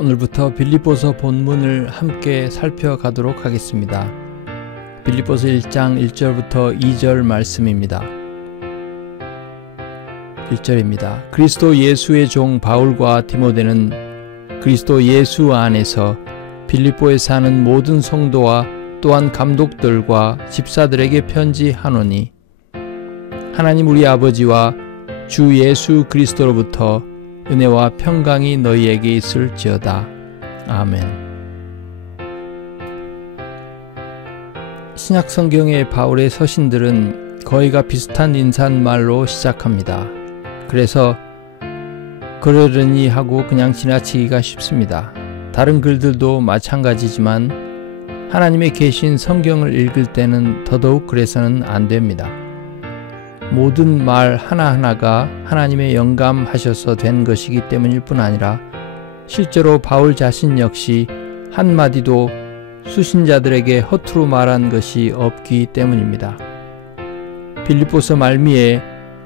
오늘부터 빌립보서 본문을 함께 살펴가도록 하겠습니다. 빌립보서 1장 1절부터 2절 말씀입니다. 1절입니다. 그리스도 예수의 종 바울과 디모데는 그리스도 예수 안에서 빌립보에 사는 모든 성도와 또한 감독들과 집사들에게 편지하노니 하나님 우리 아버지와 주 예수 그리스도로부터 은혜와 평강이 너희에게 있을지어다. 아멘. 신약 성경의 바울의 서신들은 거의가 비슷한 인사말로 시작합니다. 그래서 그러려니 하고 그냥 지나치기가 쉽습니다. 다른 글들도 마찬가지지만 하나님의 계신 성경을 읽을 때는 더더욱 그래서는 안 됩니다. 모든 말 하나하나가 하나님의 영감하셔서 된 것이기 때문일 뿐 아니라 실제로 바울 자신 역시 한마디도 수신자들에게 허투루 말한 것이 없기 때문입니다. 빌립보서 말미에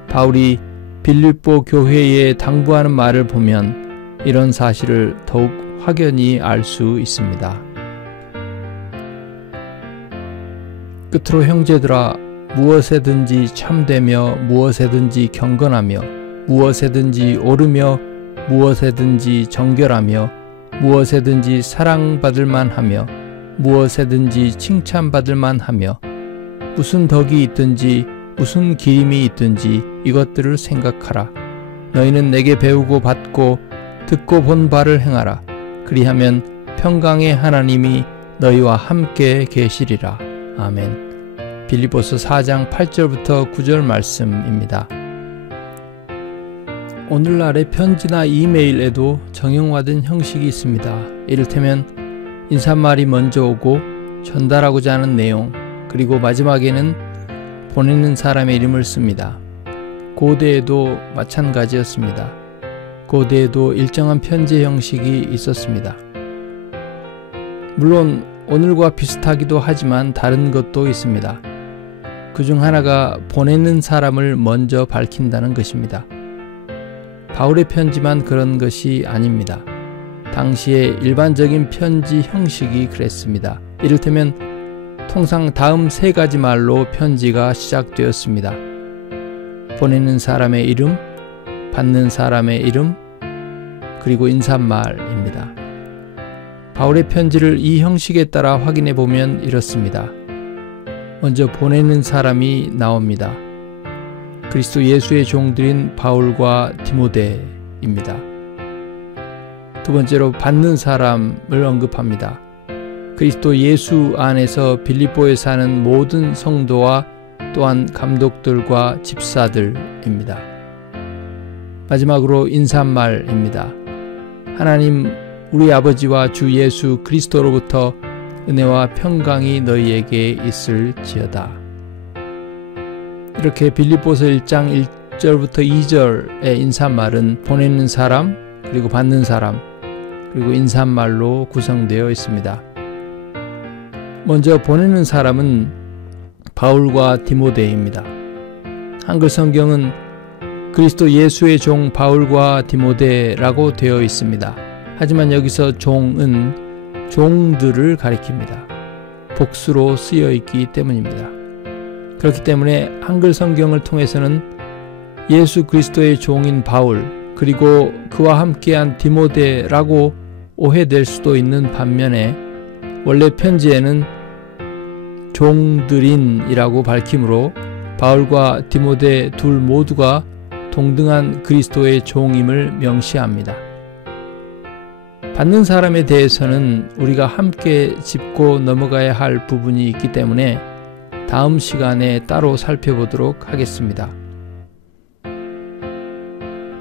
바울이 빌립보 교회에 당부하는 말을 보면 이런 사실을 더욱 확연히 알 수 있습니다. 끝으로 형제들아, 무엇에든지 참되며 무엇에든지 경건하며 무엇에든지 옳으며 무엇에든지 정결하며 무엇에든지 사랑받을 만하며 무엇에든지 칭찬받을 만하며 무슨 덕이 있든지 무슨 기림이 있든지 이것들을 생각하라. 너희는 내게 배우고 받고 듣고 본 바를 행하라. 그리하면 평강의 하나님이 너희와 함께 계시리라. 아멘. 빌립보서 4장 8절부터 9절 말씀입니다. 오늘날의 편지나 이메일에도 정형화된 형식이 있습니다. 이를테면 인사말이 먼저 오고 전달하고자 하는 내용, 그리고 마지막에는 보내는 사람의 이름을 씁니다. 고대에도 마찬가지였습니다. 고대에도 일정한 편지 형식이 있었습니다. 물론 오늘과 비슷하기도 하지만 다른 것도 있습니다. 그중 하나가 보내는 사람을 먼저 밝힌다는 것입니다. 바울의 편지만 그런 것이 아닙니다. 당시의 일반적인 편지 형식이 그랬습니다. 이를테면 통상 다음 세 가지 말로 편지가 시작되었습니다. 보내는 사람의 이름, 받는 사람의 이름, 그리고 인사말입니다. 바울의 편지를 이 형식에 따라 확인해 보면 이렇습니다. 먼저 보내는 사람이 나옵니다. 그리스도 예수의 종들인 바울과 디모데입니다. 두 번째로 받는 사람을 언급합니다. 그리스도 예수 안에서 빌립보에 사는 모든 성도와 또한 감독들과 집사들입니다. 마지막으로 인사말입니다. 하나님 우리 아버지와 주 예수 그리스도로부터 은혜와 평강이 너희에게 있을지어다. 이렇게 빌립보서 1장 1절부터 2절의 인사말은 보내는 사람, 그리고 받는 사람, 그리고 인사말로 구성되어 있습니다. 먼저 보내는 사람은 바울과 디모데입니다. 한글 성경은 그리스도 예수의 종 바울과 디모데라고 되어 있습니다. 하지만 여기서 종은 종들을 가리킵니다. 복수로 쓰여 있기 때문입니다. 그렇기 때문에 한글 성경을 통해서는 예수 그리스도의 종인 바울, 그리고 그와 함께한 디모데라고 오해될 수도 있는 반면에 원래 편지에는 종들인이라고 밝히므로 바울과 디모데 둘 모두가 동등한 그리스도의 종임을 명시합니다. 받는 사람에 대해서는 우리가 함께 짚고 넘어가야 할 부분이 있기 때문에 다음 시간에 따로 살펴보도록 하겠습니다.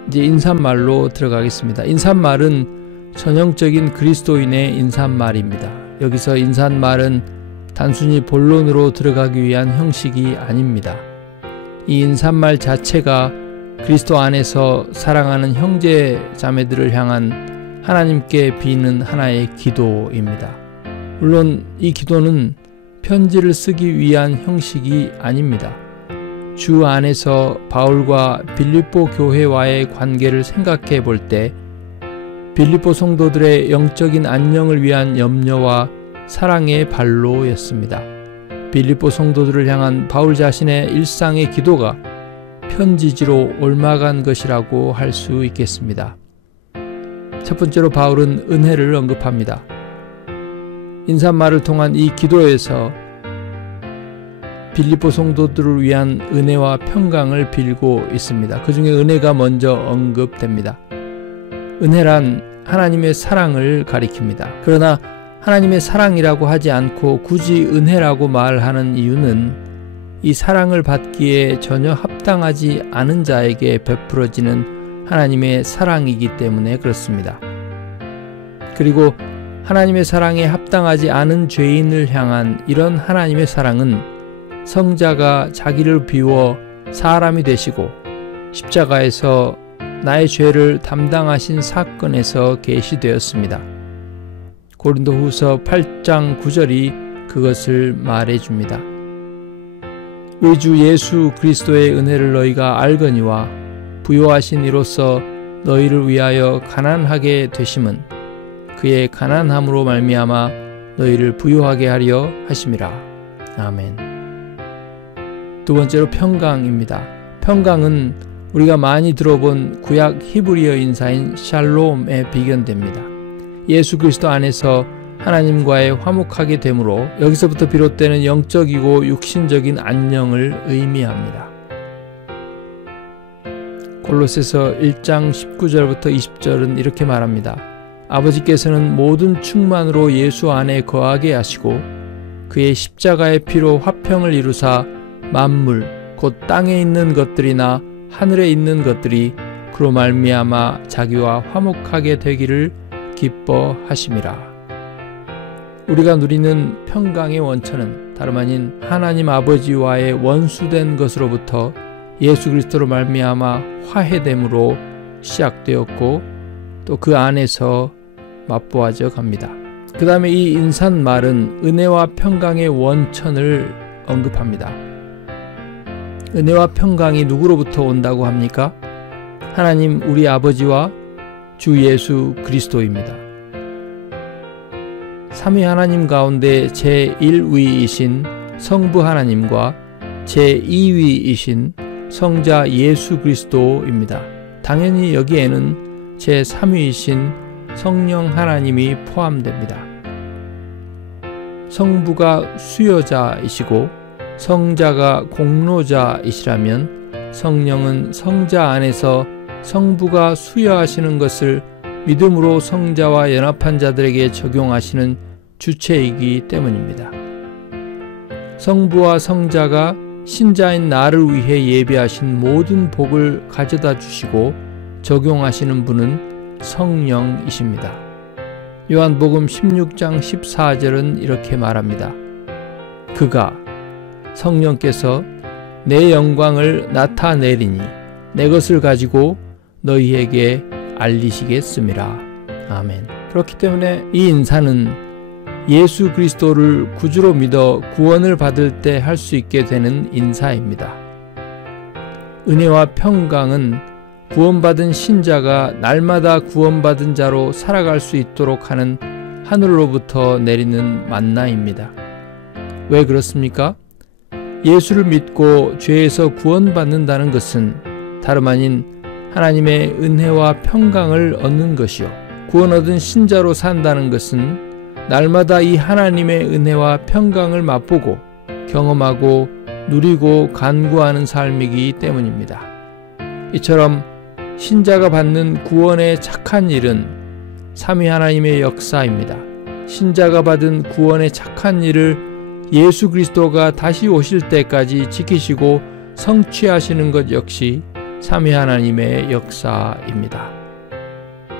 이제 인사말로 들어가겠습니다. 인사말은 전형적인 그리스도인의 인사말입니다. 여기서 인사말은 단순히 본론으로 들어가기 위한 형식이 아닙니다. 이 인사말 자체가 그리스도 안에서 사랑하는 형제 자매들을 향한 하나님께 비는 하나의 기도입니다. 물론 이 기도는 편지를 쓰기 위한 형식이 아닙니다. 주 안에서 바울과 빌립보 교회와의 관계를 생각해 볼 때 빌립보 성도들의 영적인 안녕을 위한 염려와 사랑의 발로였습니다. 빌립보 성도들을 향한 바울 자신의 일상의 기도가 편지지로 옮아간 것이라고 할 수 있겠습니다. 첫 번째로 바울은 은혜를 언급합니다. 인사말을 통한 이 기도에서 빌립보 성도들을 위한 은혜와 평강을 빌고 있습니다. 그 중에 은혜가 먼저 언급됩니다. 은혜란 하나님의 사랑을 가리킵니다. 그러나 하나님의 사랑이라고 하지 않고 굳이 은혜라고 말하는 이유는 이 사랑을 받기에 전혀 합당하지 않은 자에게 베풀어지는 하나님의 사랑이기 때문에 그렇습니다. 그리고 하나님의 사랑에 합당하지 않은 죄인을 향한 이런 하나님의 사랑은 성자가 자기를 비워 사람이 되시고 십자가에서 나의 죄를 담당하신 사건에서 계시되었습니다. 고린도후서 8장 9절이 그것을 말해줍니다. 우리 주 예수 그리스도의 은혜를 너희가 알거니와 부요하신 이로써 너희를 위하여 가난하게 되심은 그의 가난함으로 말미암아 너희를 부요하게 하려 하심이라. 아멘. 두 번째로 평강입니다. 평강은 우리가 많이 들어본 구약 히브리어 인사인 샬롬에 비견됩니다. 예수 그리스도 안에서 하나님과의 화목하게 되므로 여기서부터 비롯되는 영적이고 육신적인 안녕을 의미합니다. 골로새서 1장 19절부터 20절은 이렇게 말합니다. 아버지께서는 모든 충만으로 예수 안에 거하게 하시고 그의 십자가의 피로 화평을 이루사 만물 곧 땅에 있는 것들이나 하늘에 있는 것들이 그로 말미암아 자기와 화목하게 되기를 기뻐하심이라. 우리가 누리는 평강의 원천은 다름 아닌 하나님 아버지와의 원수된 것으로부터 예수 그리스도로 말미암아 화해됨으로 시작되었고 또 그 안에서 맛보아져 갑니다. 그 다음에 이 인사말은 은혜와 평강의 원천을 언급합니다. 은혜와 평강이 누구로부터 온다고 합니까? 하나님 우리 아버지와 주 예수 그리스도입니다. 삼위 하나님 가운데 제1위이신 성부 하나님과 제2위이신 성자 예수 그리스도입니다. 당연히 여기에는 제3위이신 성령 하나님이 포함됩니다. 성부가 수여자이시고 성자가 공로자이시라면 성령은 성자 안에서 성부가 수여하시는 것을 믿음으로 성자와 연합한 자들에게 적용하시는 주체이기 때문입니다. 성부와 성자가 신자인 나를 위해 예비하신 모든 복을 가져다 주시고 적용하시는 분은 성령이십니다. 요한복음 16장 14절은 이렇게 말합니다. 그가 성령께서 내 영광을 나타내리니 내 것을 가지고 너희에게 알리시겠음이라. 아멘. 그렇기 때문에 이 인사는 예수 그리스도를 구주로 믿어 구원을 받을 때 할 수 있게 되는 인사입니다. 은혜와 평강은 구원받은 신자가 날마다 구원받은 자로 살아갈 수 있도록 하는 하늘로부터 내리는 만나입니다. 왜 그렇습니까? 예수를 믿고 죄에서 구원받는다는 것은 다름 아닌 하나님의 은혜와 평강을 얻는 것이요, 구원 얻은 신자로 산다는 것은 날마다 이 하나님의 은혜와 평강을 맛보고 경험하고 누리고 간구하는 삶이기 때문입니다. 이처럼 신자가 받는 구원의 착한 일은 삼위 하나님의 역사입니다. 신자가 받은 구원의 착한 일을 예수 그리스도가 다시 오실 때까지 지키시고 성취하시는 것 역시 삼위 하나님의 역사입니다.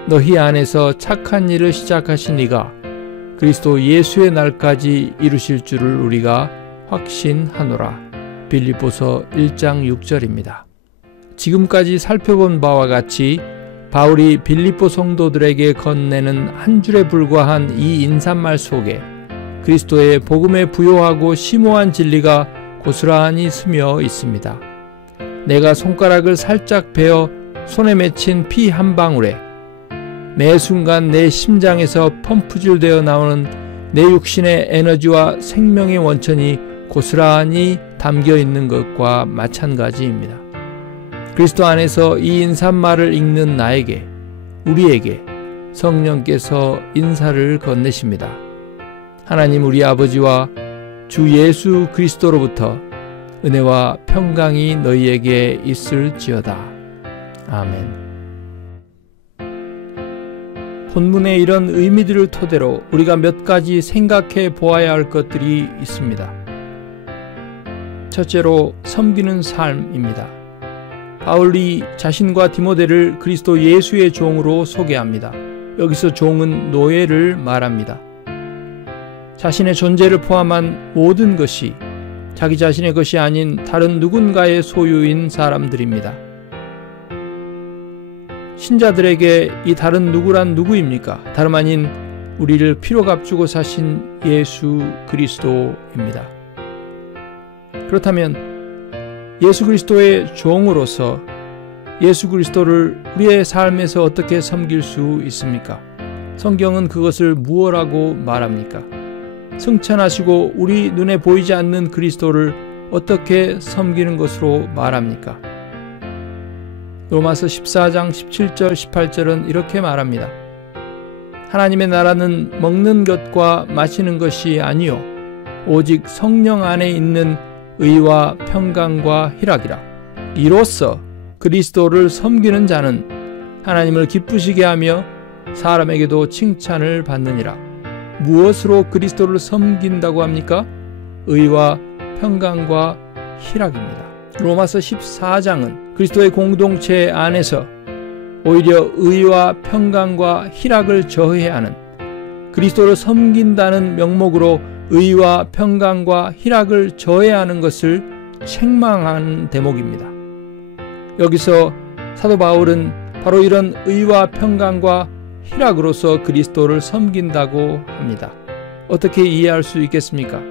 너희 안에서 착한 일을 시작하신 이가 그리스도 예수의 날까지 이루실 줄을 우리가 확신하노라. 빌립보서 1장 6절입니다. 지금까지 살펴본 바와 같이 바울이 빌립보 성도들에게 건네는 한 줄에 불과한 이 인사말 속에 그리스도의 복음에 부요하고 심오한 진리가 고스란히 스며 있습니다. 내가 손가락을 살짝 베어 손에 맺힌 피 한 방울에 매 순간 내 심장에서 펌프질되어 나오는 내 육신의 에너지와 생명의 원천이 고스란히 담겨 있는 것과 마찬가지입니다. 그리스도 안에서 이 인사말을 읽는 나에게, 우리에게 성령께서 인사를 건네십니다. 하나님 우리 아버지와 주 예수 그리스도로부터 은혜와 평강이 너희에게 있을지어다. 아멘. 본문의 이런 의미들을 토대로 우리가 몇 가지 생각해 보아야 할 것들이 있습니다. 첫째로 섬기는 삶입니다. 바울이 자신과 디모데를 그리스도 예수의 종으로 소개합니다. 여기서 종은 노예를 말합니다. 자신의 존재를 포함한 모든 것이 자기 자신의 것이 아닌 다른 누군가의 소유인 사람들입니다. 신자들에게 이 다른 누구란 누구입니까? 다름 아닌 우리를 피로 값주고 사신 예수 그리스도입니다. 그렇다면 예수 그리스도의 종으로서 예수 그리스도를 우리의 삶에서 어떻게 섬길 수 있습니까? 성경은 그것을 무엇이라고 말합니까? 승천하시고 우리 눈에 보이지 않는 그리스도를 어떻게 섬기는 것으로 말합니까? 로마서 14장 17절 18절은 이렇게 말합니다. 하나님의 나라는 먹는 것과 마시는 것이 아니요 오직 성령 안에 있는 의와 평강과 희락이라. 이로써 그리스도를 섬기는 자는 하나님을 기쁘시게 하며 사람에게도 칭찬을 받느니라. 무엇으로 그리스도를 섬긴다고 합니까? 의와 평강과 희락입니다. 로마서 14장은 그리스도의 공동체 안에서 오히려 의와 평강과 희락을 저해하는, 그리스도를 섬긴다는 명목으로 의와 평강과 희락을 저해하는 것을 책망하는 대목입니다. 여기서 사도 바울은 바로 이런 의와 평강과 희락으로서 그리스도를 섬긴다고 합니다. 어떻게 이해할 수 있겠습니까?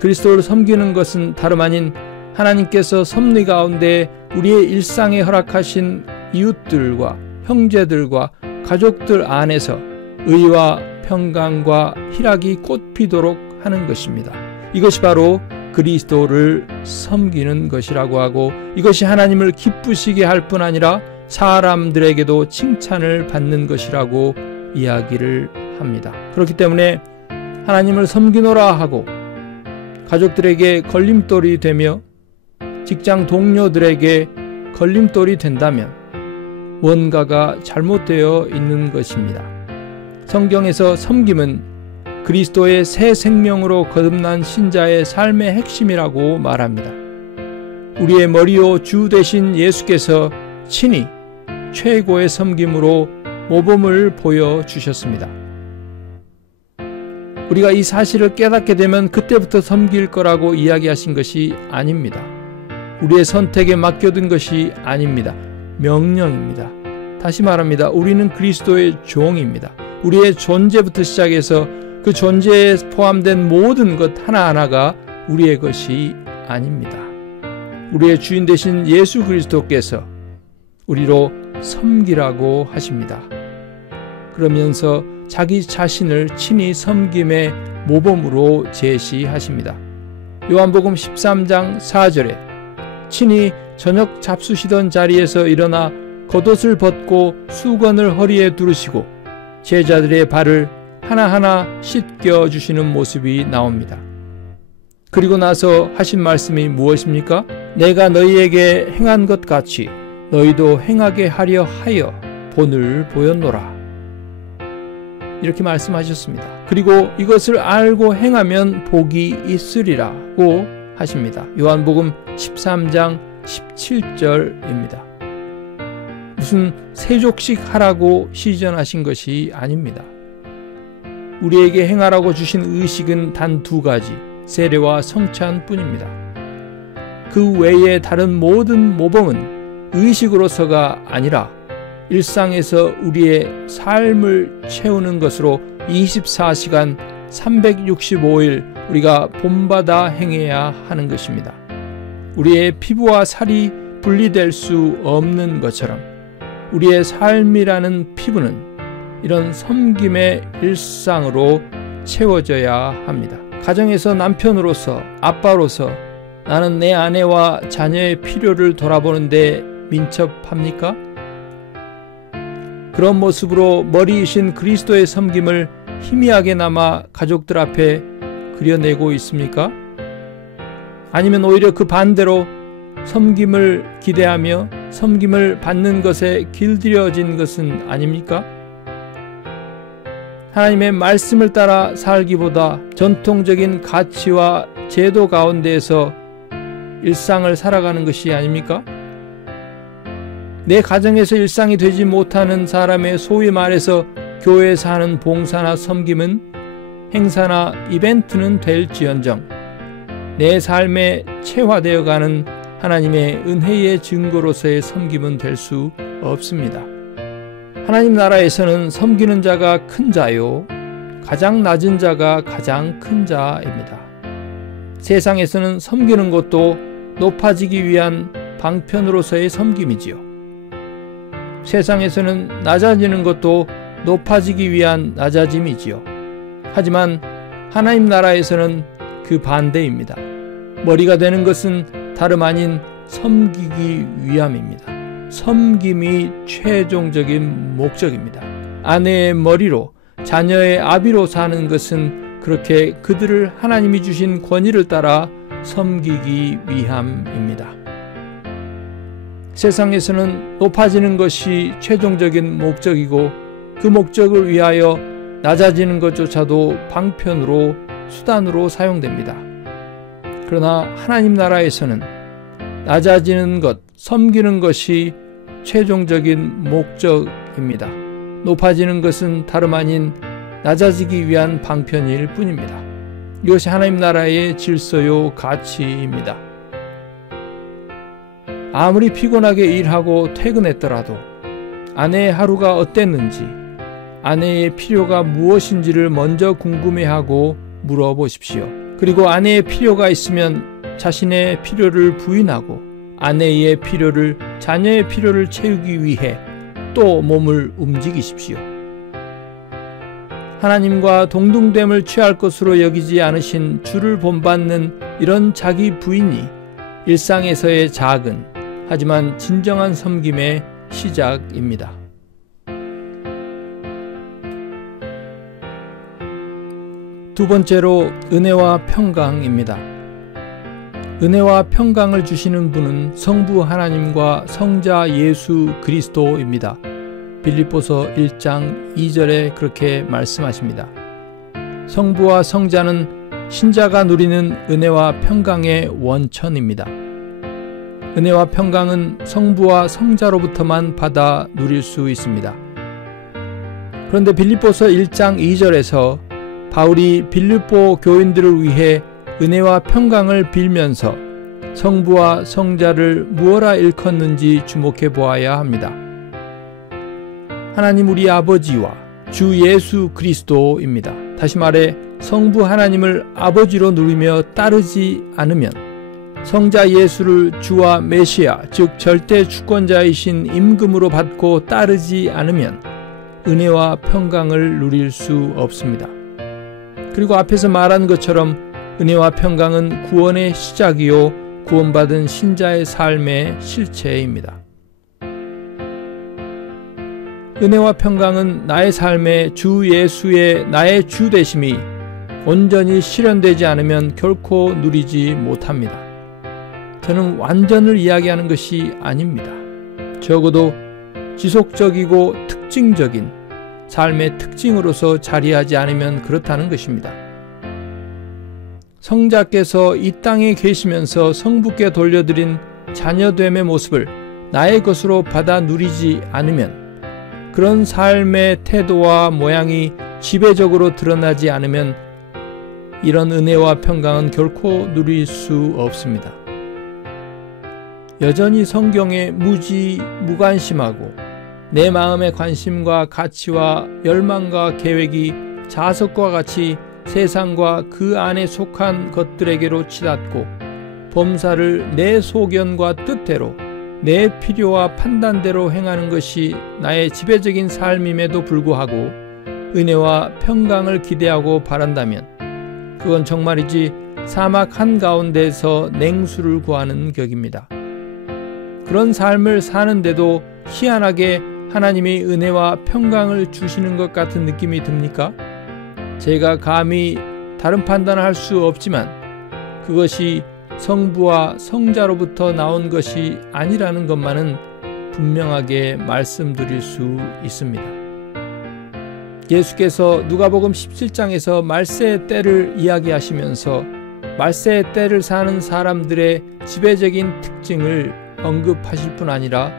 그리스도를 섬기는 것은 다름 아닌 하나님께서 섭리 가운데 우리의 일상에 허락하신 이웃들과 형제들과 가족들 안에서 의와 평강과 희락이 꽃피도록 하는 것입니다. 이것이 바로 그리스도를 섬기는 것이라고 하고, 이것이 하나님을 기쁘시게 할 뿐 아니라 사람들에게도 칭찬을 받는 것이라고 이야기를 합니다. 그렇기 때문에 하나님을 섬기노라 하고 가족들에게 걸림돌이 되며 직장 동료들에게 걸림돌이 된다면 뭔가가 잘못되어 있는 것입니다. 성경에서 섬김은 그리스도의 새 생명으로 거듭난 신자의 삶의 핵심이라고 말합니다. 우리의 머리요 주 되신 예수께서 친히 최고의 섬김으로 모범을 보여주셨습니다. 우리가 이 사실을 깨닫게 되면 그때부터 섬길 거라고 이야기하신 것이 아닙니다. 우리의 선택에 맡겨둔 것이 아닙니다. 명령입니다. 다시 말합니다. 우리는 그리스도의 종입니다. 우리의 존재부터 시작해서 그 존재에 포함된 모든 것 하나하나가 우리의 것이 아닙니다. 우리의 주인 되신 예수 그리스도께서 우리로 섬기라고 하십니다. 그러면서 자기 자신을 친히 섬김의 모범으로 제시하십니다. 요한복음 13장 4절에 친히 저녁 잡수시던 자리에서 일어나 겉옷을 벗고 수건을 허리에 두르시고 제자들의 발을 하나하나 씻겨주시는 모습이 나옵니다. 그리고 나서 하신 말씀이 무엇입니까? 내가 너희에게 행한 것 같이 너희도 행하게 하려 하여 본을 보였노라. 이렇게 말씀하셨습니다. 그리고 이것을 알고 행하면 복이 있으리라고 하십니다. 요한복음 13장 17절입니다. 무슨 세족식 하라고 시전하신 것이 아닙니다. 우리에게 행하라고 주신 의식은 단 두 가지, 세례와 성찬뿐입니다. 그 외에 다른 모든 모범은 의식으로서가 아니라 일상에서 우리의 삶을 채우는 것으로 24시간 365일 우리가 본받아 행해야 하는 것입니다. 우리의 피부와 살이 분리될 수 없는 것처럼 우리의 삶이라는 피부는 이런 섬김의 일상으로 채워져야 합니다. 가정에서 남편으로서, 아빠로서 나는 내 아내와 자녀의 필요를 돌아보는데 민첩합니까? 그런 모습으로 머리이신 그리스도의 섬김을 희미하게나마 가족들 앞에 그려내고 있습니까? 아니면 오히려 그 반대로 섬김을 기대하며 섬김을 받는 것에 길들여진 것은 아닙니까? 하나님의 말씀을 따라 살기보다 전통적인 가치와 제도 가운데에서 일상을 살아가는 것이 아닙니까? 내 가정에서 일상이 되지 못하는 사람의 소위 말해서 교회에서 하는 봉사나 섬김은 행사나 이벤트는 될지언정 내 삶에 체화되어가는 하나님의 은혜의 증거로서의 섬김은 될 수 없습니다. 하나님 나라에서는 섬기는 자가 큰 자요, 가장 낮은 자가 가장 큰 자입니다. 세상에서는 섬기는 것도 높아지기 위한 방편으로서의 섬김이지요. 세상에서는 낮아지는 것도 높아지기 위한 낮아짐이지요. 하지만 하나님 나라에서는 그 반대입니다. 머리가 되는 것은 다름 아닌 섬기기 위함입니다. 섬김이 최종적인 목적입니다. 아내의 머리로, 자녀의 아비로 사는 것은 그렇게 그들을 하나님이 주신 권위를 따라 섬기기 위함입니다. 세상에서는 높아지는 것이 최종적인 목적이고 그 목적을 위하여 낮아지는 것조차도 방편으로, 수단으로 사용됩니다. 그러나 하나님 나라에서는 낮아지는 것, 섬기는 것이 최종적인 목적입니다. 높아지는 것은 다름 아닌 낮아지기 위한 방편일 뿐입니다. 이것이 하나님 나라의 질서요 가치입니다. 아무리 피곤하게 일하고 퇴근했더라도 아내의 하루가 어땠는지, 아내의 필요가 무엇인지를 먼저 궁금해하고 물어보십시오. 그리고 아내의 필요가 있으면 자신의 필요를 부인하고 아내의 필요를, 자녀의 필요를 채우기 위해 또 몸을 움직이십시오. 하나님과 동등됨을 취할 것으로 여기지 않으신 주를 본받는 이런 자기 부인이 일상에서의 작은 하지만 진정한 섬김의 시작입니다. 두 번째로 은혜와 평강입니다. 은혜와 평강을 주시는 분은 성부 하나님과 성자 예수 그리스도입니다. 빌립보서 1장 2절에 그렇게 말씀하십니다. 성부와 성자는 신자가 누리는 은혜와 평강의 원천입니다. 은혜와 평강은 성부와 성자로부터만 받아 누릴 수 있습니다. 그런데 빌립보서 1장 2절에서 바울이 빌립보 교인들을 위해 은혜와 평강을 빌면서 성부와 성자를 무엇라 일컫는지 주목해 보아야 합니다. 하나님 우리 아버지와 주 예수 그리스도입니다. 다시 말해 성부 하나님을 아버지로 누리며 따르지 않으면, 성자 예수를 주와 메시아 즉 절대 주권자이신 임금으로 받고 따르지 않으면 은혜와 평강을 누릴 수 없습니다. 그리고 앞에서 말한 것처럼 은혜와 평강은 구원의 시작이요 구원받은 신자의 삶의 실체입니다. 은혜와 평강은 나의 삶에 주 예수의 나의 주 되심이 온전히 실현되지 않으면 결코 누리지 못합니다. 저는 완전을 이야기하는 것이 아닙니다. 적어도 지속적이고 특징적인 삶의 특징으로서 자리하지 않으면 그렇다는 것입니다. 성자께서 이 땅에 계시면서 성부께 돌려드린 자녀됨의 모습을 나의 것으로 받아 누리지 않으면, 그런 삶의 태도와 모양이 지배적으로 드러나지 않으면 이런 은혜와 평강은 결코 누릴 수 없습니다. 여전히 성경에 무관심하고 내 마음의 관심과 가치와 열망과 계획이 자석과 같이 세상과 그 안에 속한 것들에게로 치닫고 범사를 내 소견과 뜻대로 내 필요와 판단대로 행하는 것이 나의 지배적인 삶임에도 불구하고 은혜와 평강을 기대하고 바란다면 그건 정말이지 사막 한가운데서 냉수를 구하는 격입니다. 그런 삶을 사는데도 희한하게 하나님이 은혜와 평강을 주시는 것 같은 느낌이 듭니까? 제가 감히 다른 판단을 할 수 없지만 그것이 성부와 성자로부터 나온 것이 아니라는 것만은 분명하게 말씀드릴 수 있습니다. 예수께서 누가복음 17장에서 말세의 때를 이야기하시면서 말세의 때를 사는 사람들의 지배적인 특징을 언급하실 뿐 아니라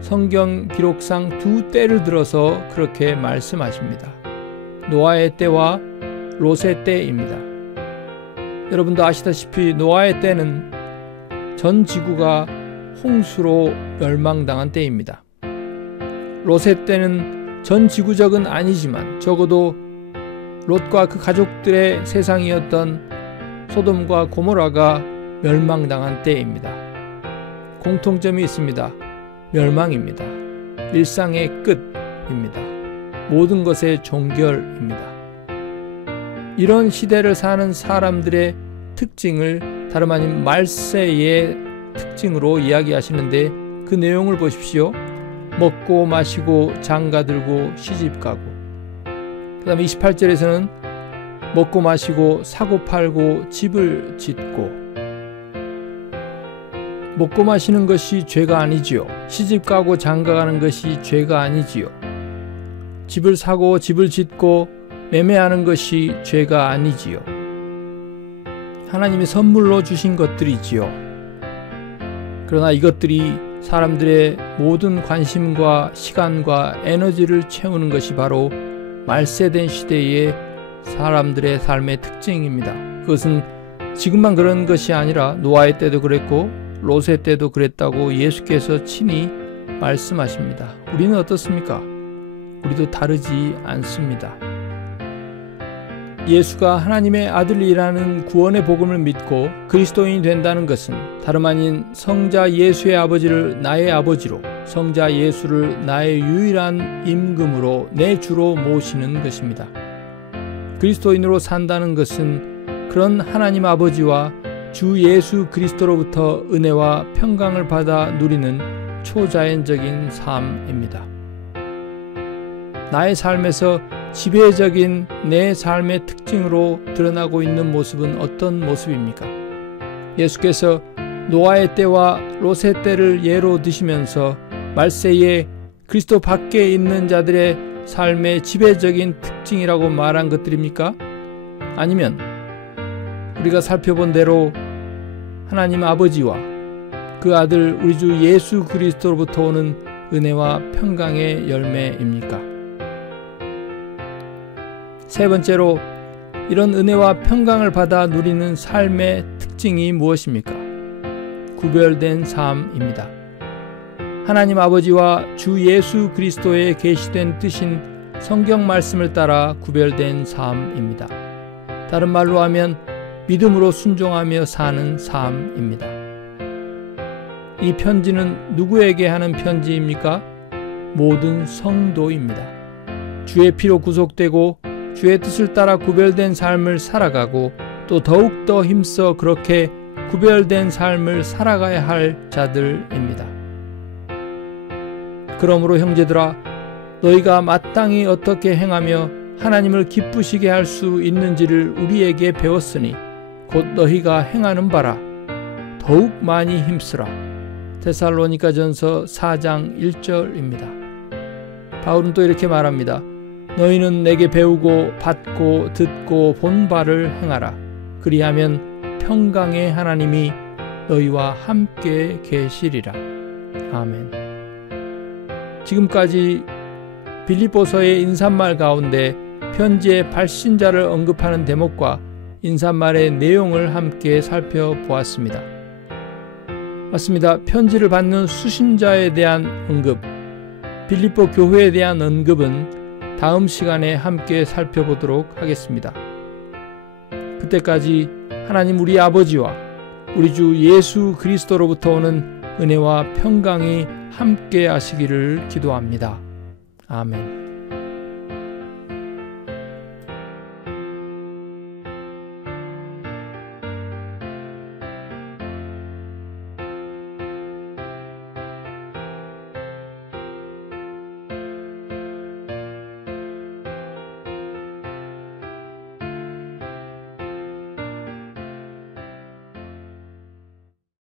성경 기록상 두 때를 들어서 그렇게 말씀하십니다. 노아의 때와 롯의 때입니다. 여러분도 아시다시피 노아의 때는 전 지구가 홍수로 멸망당한 때입니다. 롯의 때는 전 지구적은 아니지만 적어도 롯과 그 가족들의 세상이었던 소돔과 고모라가 멸망당한 때입니다. 공통점이 있습니다. 멸망입니다. 일상의 끝입니다. 모든 것의 종결입니다. 이런 시대를 사는 사람들의 특징을 다름 아닌 말세의 특징으로 이야기하시는데 그 내용을 보십시오. 먹고 마시고 장가들고 시집가고, 그 다음에 28절에서는 먹고 마시고 사고 팔고 집을 짓고. 먹고 마시는 것이 죄가 아니지요. 시집가고 장가가는 것이 죄가 아니지요. 집을 사고 집을 짓고 매매하는 것이 죄가 아니지요. 하나님이 선물로 주신 것들이지요. 그러나 이것들이 사람들의 모든 관심과 시간과 에너지를 채우는 것이 바로 말세된 시대의 사람들의 삶의 특징입니다. 그것은 지금만 그런 것이 아니라 노아의 때도 그랬고 롯의 때도 그랬다고 예수께서 친히 말씀하십니다. 우리는 어떻습니까? 우리도 다르지 않습니다. 예수가 하나님의 아들이라는 구원의 복음을 믿고 그리스도인이 된다는 것은 다름 아닌 성자 예수의 아버지를 나의 아버지로, 성자 예수를 나의 유일한 임금으로 내 주로 모시는 것입니다. 그리스도인으로 산다는 것은 그런 하나님 아버지와 주 예수 그리스도로부터 은혜와 평강을 받아 누리는 초자연적인 삶입니다. 나의 삶에서 지배적인 내 삶의 특징으로 드러나고 있는 모습은 어떤 모습입니까? 예수께서 노아의 때와 롯의 때를 예로 드시면서 말세에 그리스도 밖에 있는 자들의 삶의 지배적인 특징이라고 말한 것들입니까? 아니면 우리가 살펴본 대로 하나님 아버지와 그 아들 우리 주 예수 그리스도로부터 오는 은혜와 평강의 열매입니까? 세 번째로 이런 은혜와 평강을 받아 누리는 삶의 특징이 무엇입니까? 구별된 삶입니다. 하나님 아버지와 주 예수 그리스도의 계시된 뜻인 성경 말씀을 따라 구별된 삶입니다. 다른 말로 하면 믿음으로 순종하며 사는 삶입니다. 이 편지는 누구에게 하는 편지입니까? 모든 성도입니다. 주의 피로 구속되고 주의 뜻을 따라 구별된 삶을 살아가고 또 더욱더 힘써 그렇게 구별된 삶을 살아가야 할 자들입니다. 그러므로 형제들아, 너희가 마땅히 어떻게 행하며 하나님을 기쁘시게 할 수 있는지를 우리에게 배웠으니 곧 너희가 행하는 바라 더욱 많이 힘쓰라. 데살로니가전서 4장 1절입니다. 바울은 또 이렇게 말합니다. 너희는 내게 배우고 받고 듣고 본 바를 행하라. 그리하면 평강의 하나님이 너희와 함께 계시리라. 아멘. 지금까지 빌립보서의 인사말 가운데 편지의 발신자를 언급하는 대목과 인사말의 내용을 함께 살펴보았습니다. 맞습니다. 편지를 받는 수신자에 대한 언급, 빌립보 교회에 대한 언급은 다음 시간에 함께 살펴보도록 하겠습니다. 그때까지 하나님 우리 아버지와 우리 주 예수 그리스도로부터 오는 은혜와 평강이 함께 하시기를 기도합니다. 아멘.